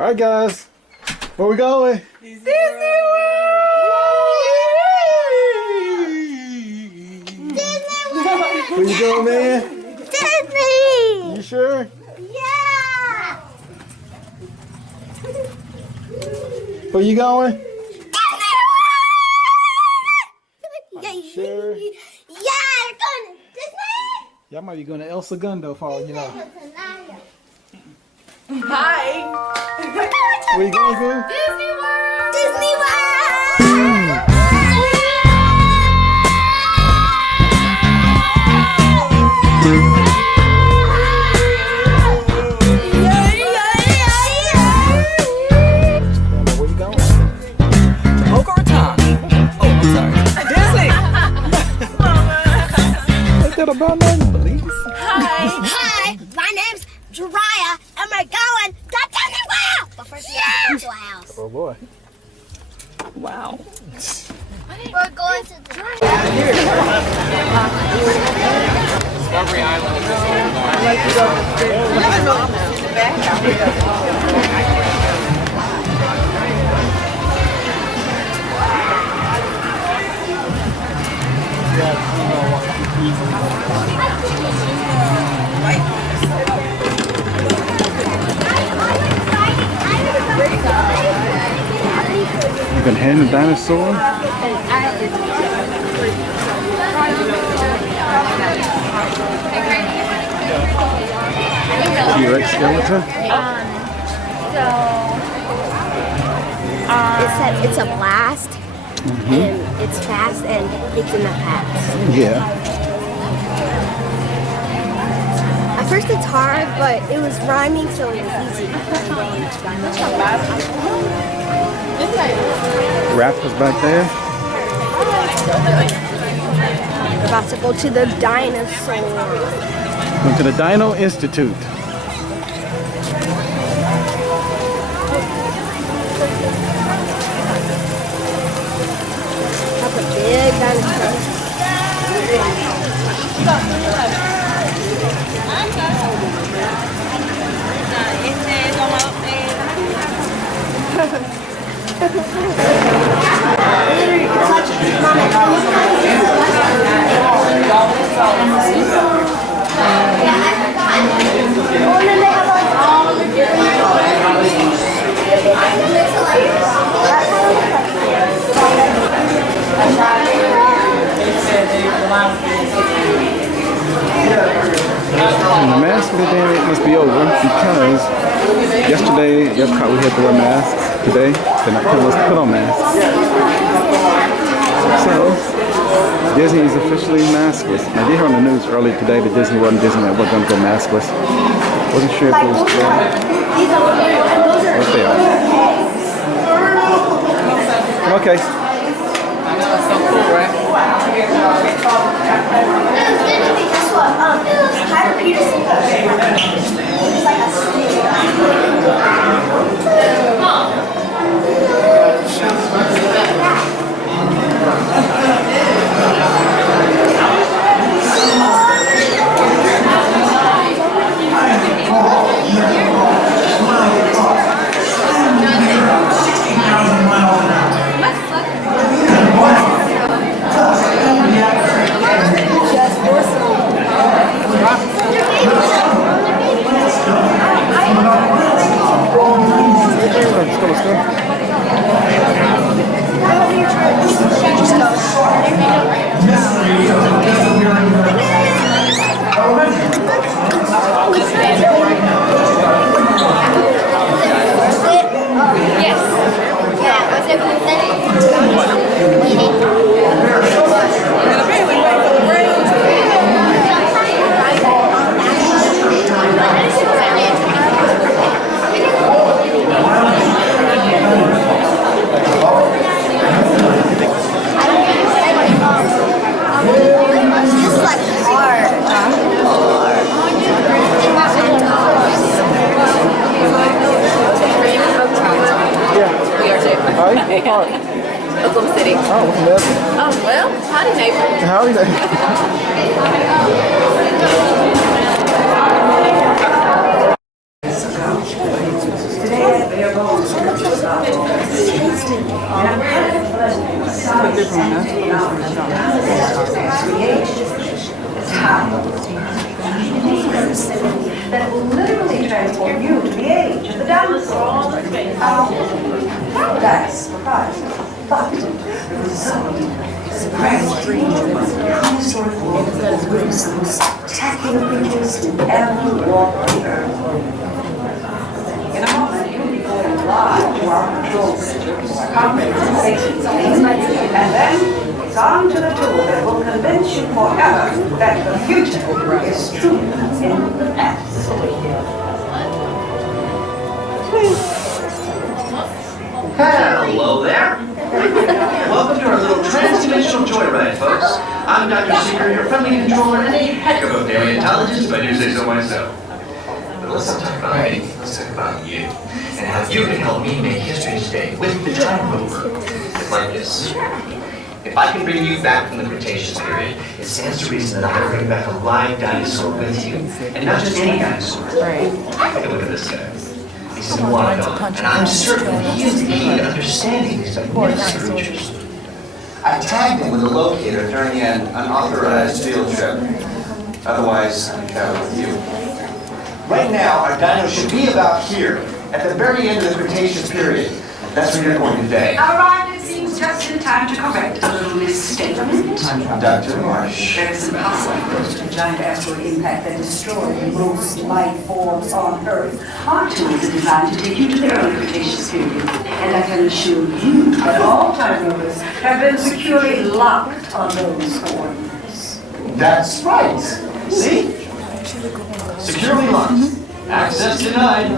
All right, guys. Where we going? Disneyworld! Where you going, man? Disney! You sure? Yeah! Where you going? Disney! Sure. Yeah, you're going to Disney? Y'all might be going to El Segundo for all you know. Hi. Where you going to? Disneyworld. Where you going? Boca Raton. Oh, I'm sorry. Disney. Ain't that about nothing, please? Hi, my name's Jariah, and we're going to Disneyworld! But first we have to go to a house. Oh boy. Wow. We're going to Disneyworld. Discovery Island. You can hand the dinosaur. T-Rex skeleton. It said it's a blast, and it's fast, and it's in the past. Yeah. At first it's hard, but it was rhyming, so it was easy. Raptors back there. We're about to go to the Dinosaur. Going to the Dino Institute. That's a big dinosaur. And the mask today must be over because yesterday, we had to wear masks. Today, they're not telling us to put on masks. So, Disney is officially maskless. I did hear on the news earlier today that Disney World and Disneyland were going to go maskless. Wasn't sure if it was true. What they are. Okay. I know, it's so cool, right? Guess what? Tyler Peterson. He's like a Let's go. What part? Oklahoma City. Oh, nothing. Oh, well, howdy, neighbor. Howdy, neighbor. That will literally transform you to the age of the dinosaur. Paradise, surprise. But the result is a strange prehistoric world with some spectacular creatures who ever walked the earth. In a moment, you'll be going live to our control center, our comprehensive safety team, and then it's on to the tour that will convince you forever that the future is truly in the past. Hello there. Welcome to our little trans-dimensional joyride, folks. I'm Dr. Seeker, your friendly controller, and a heck of a paleontologist, if I do say so myself. But let's not talk about me. Let's talk about you. And how you can help me make history today with the time rover. It's like this. If I can bring you back from the Cretaceous period, it stands to reason that I will bring back a live dinosaur with you. And not just any dinosaur. Take a look at this guy. He's a Moanodon, and I'm certain he is the key to understanding these magnificent creatures. I tagged him with a locator during an unauthorized field trip. Otherwise, I'd travel with you. Right now, our dino should be about here, at the very end of the Cretaceous period. That's where you're going today. Arrived, it seems, just in time to correct a little misstatement. Dr. Marsh. There is impossible to a giant asteroid impact that destroyed most life forms on Earth. Our tools are designed to take you to the early Cretaceous period, and I can assure you that all time rovers have been securely locked on those coordinates. That's right. See? Securely locked. Access denied.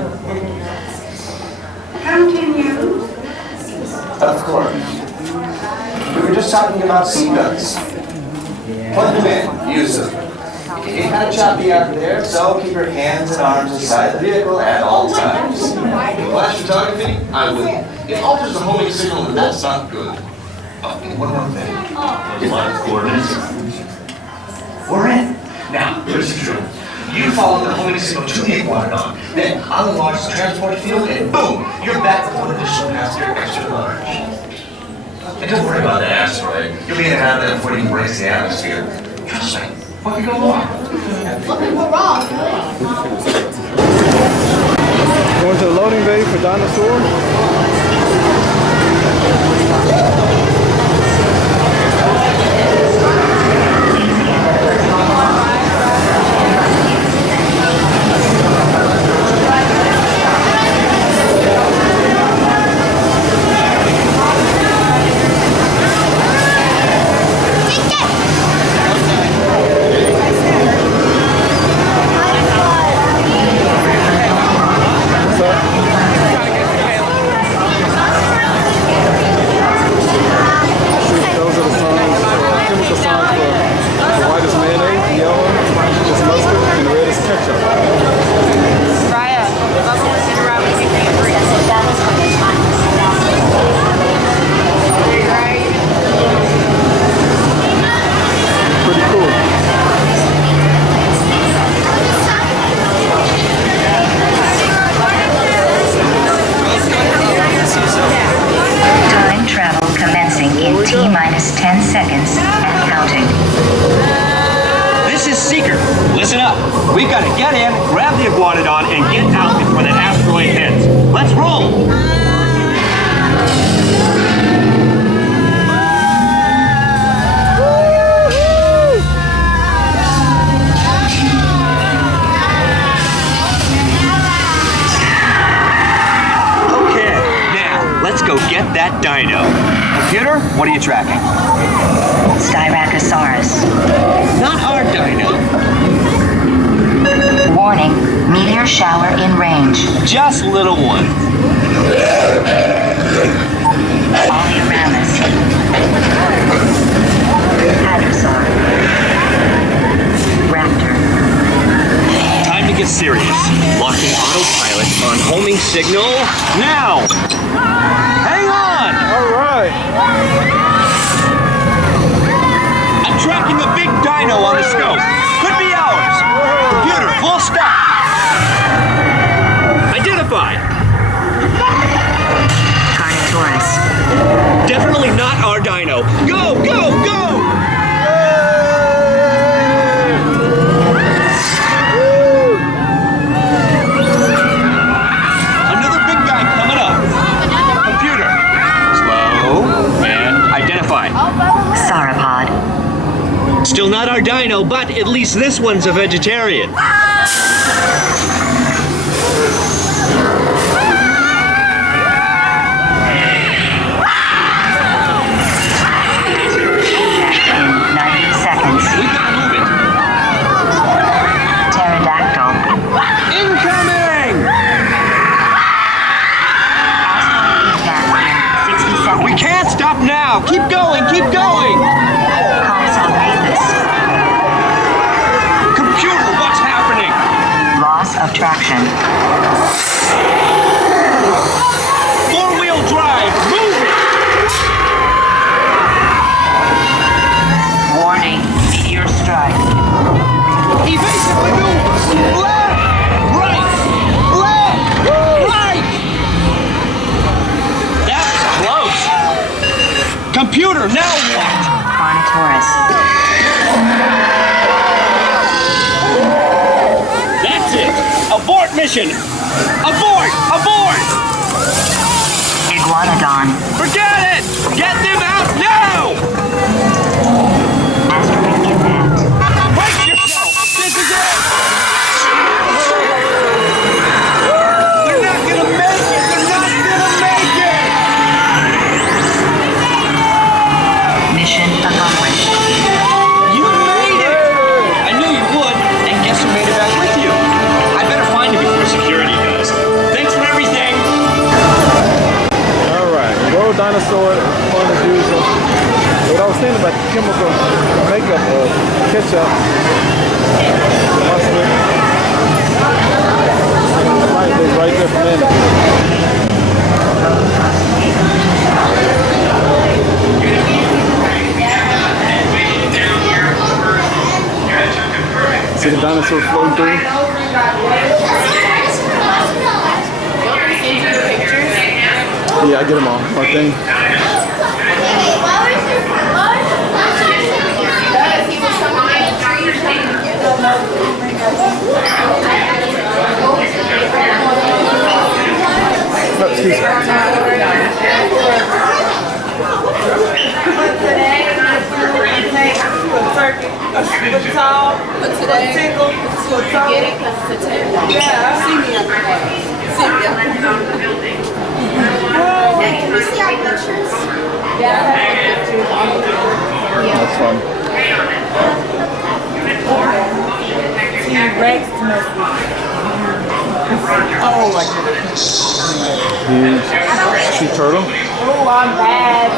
Continue. Of course. We were just talking about seatbelts. Plug them in. Use them. It can get kind of choppy out there, so keep your hands and arms inside the vehicle at all times. Flash photography? I wouldn't. It alters the homing signal, and that's not good. Oh, and one more thing. Those line coordinates. We're in. Now, here's the truth. You follow the homing signal to the Iguanodon, then I'll launch the transport field, and boom, you're back with one additional passenger extra large. And don't worry about that asteroid. You'll be in and out of there before you breaks the atmosphere. Trust me, what could go wrong? What could go wrong? Going to the loading bay for Dinosaur. T-minus 10 seconds and counting. This is Seeker. Listen up. We've got to get in, grab the Iguanodon, and get out before that asteroid hits. Let's roll! Okay, now, let's go get that dino. Computer, what are you tracking? Styracosaurus. Not our dino. Warning, meteor shower in range. Just little one. Oleoramus. Hadrosaur. Raptor. Time to get serious. Locking autopilot on homing signal now. Hang on! All right. I'm tracking the big dino on the scope. Could be ours. Computer, full stop. Identified. dino, but at least this one's a vegetarian. In 90 seconds. We gotta move it. Pterodactyl. Incoming! Asteroid impact in 60 seconds. We can't stop now. Keep going, keep going. Console Mavis. Computer, what's happening? Loss of traction. Four-wheel drive, move it! Warning, meteor strike. Evasive maneuvers! Left! Right! Left! Right! That was close! Computer, now what? Carnotaurus. That's it! Abort mission! Abort! Abort! Iguanodon. Forget it! Get them out now! Asteroid impact. Brace yourself! This is it! They're not gonna make it! They're not gonna make it! Mission accomplished. You made it! I knew you would, and guess who made it back with you? I better find you before security does. Thanks for everything! Alright, roll dinosaur fun as usual. What I was saying about chemical makeup of ketchup, mustard, right there for men. See the dinosaur floating through? Yeah, I get them all. My thing. Oh, excuse me. Can we see our pictures? That's fun. Huge sea turtle. Oh, I'm bad.